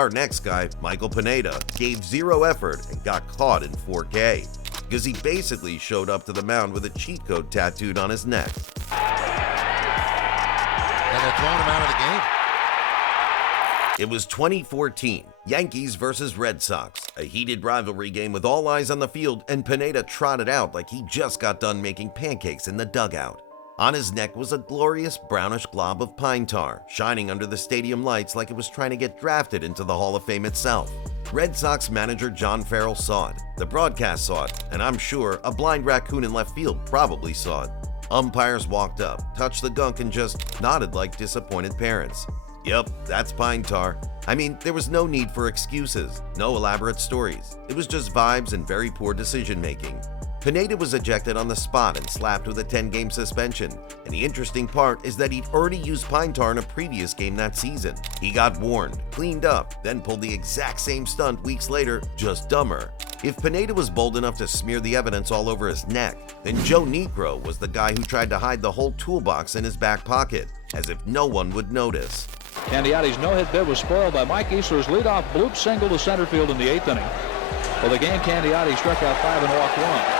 Our next guy, Michael Pineda, gave zero effort and got caught in 4K because he basically showed up to the mound with a cheat code tattooed on his neck. And they're throwing him out of the game. It was 2014, Yankees versus Red Sox, a heated rivalry game with all eyes on the field, and Pineda trotted out like he just got done making pancakes in the dugout. On his neck was a glorious brownish glob of pine tar, shining under the stadium lights like it was trying to get drafted into the Hall of Fame itself. Red Sox manager John Farrell saw it, the broadcast saw it, and I'm sure a blind raccoon in left field probably saw it. Umpires walked up, touched the gunk, and just nodded like disappointed parents. Yep, that's pine tar. I mean, there was no need for excuses, no elaborate stories. It was just vibes and very poor decision-making. Pineda was ejected on the spot and slapped with a 10-game suspension, and the interesting part is that he'd already used pine tar in a previous game that season. He got warned, cleaned up, then pulled the exact same stunt weeks later, just dumber. If Pineda was bold enough to smear the evidence all over his neck, then Joe Niekro was the guy who tried to hide the whole toolbox in his back pocket, as if no one would notice. Candiotti's no-hit bid was spoiled by Mike Easler's leadoff bloop single to center field in the 8th inning. For the game, Candiotti struck out 5 and walked 1.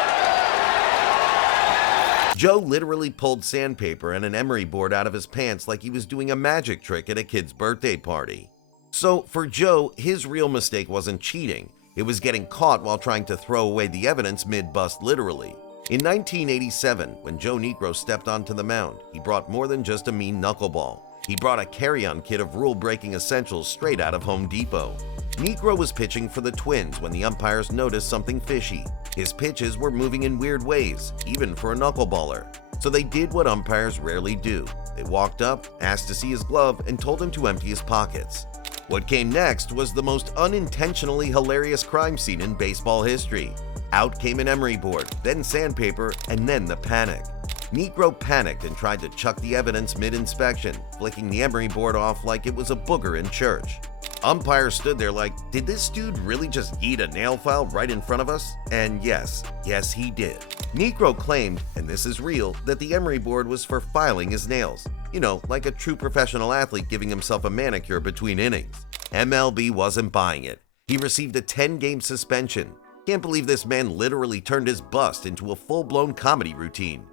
Joe literally pulled sandpaper and an emery board out of his pants like he was doing a magic trick at a kid's birthday party. So for Joe, his real mistake wasn't cheating. It was getting caught while trying to throw away the evidence mid-bust literally. In 1987, when Joe Niekro stepped onto the mound, he brought more than just a mean knuckleball. He brought a carry-on kit of rule-breaking essentials straight out of Home Depot. Niekro was pitching for the Twins when the umpires noticed something fishy. His pitches were moving in weird ways, even for a knuckleballer. So they did what umpires rarely do. They walked up, asked to see his glove, and told him to empty his pockets. What came next was the most unintentionally hilarious crime scene in baseball history. Out came an emery board, then sandpaper, and then the panic. Niekro panicked and tried to chuck the evidence mid-inspection, flicking the emery board off like it was a booger in church. Umpires stood there like, did this dude really just eat a nail file right in front of us? And yes, he did. Niekro claimed, and this is real, that the emery board was for filing his nails. You know, like a true professional athlete giving himself a manicure between innings. MLB wasn't buying it. He received a 10-game suspension. Can't believe this man literally turned his bust into a full-blown comedy routine.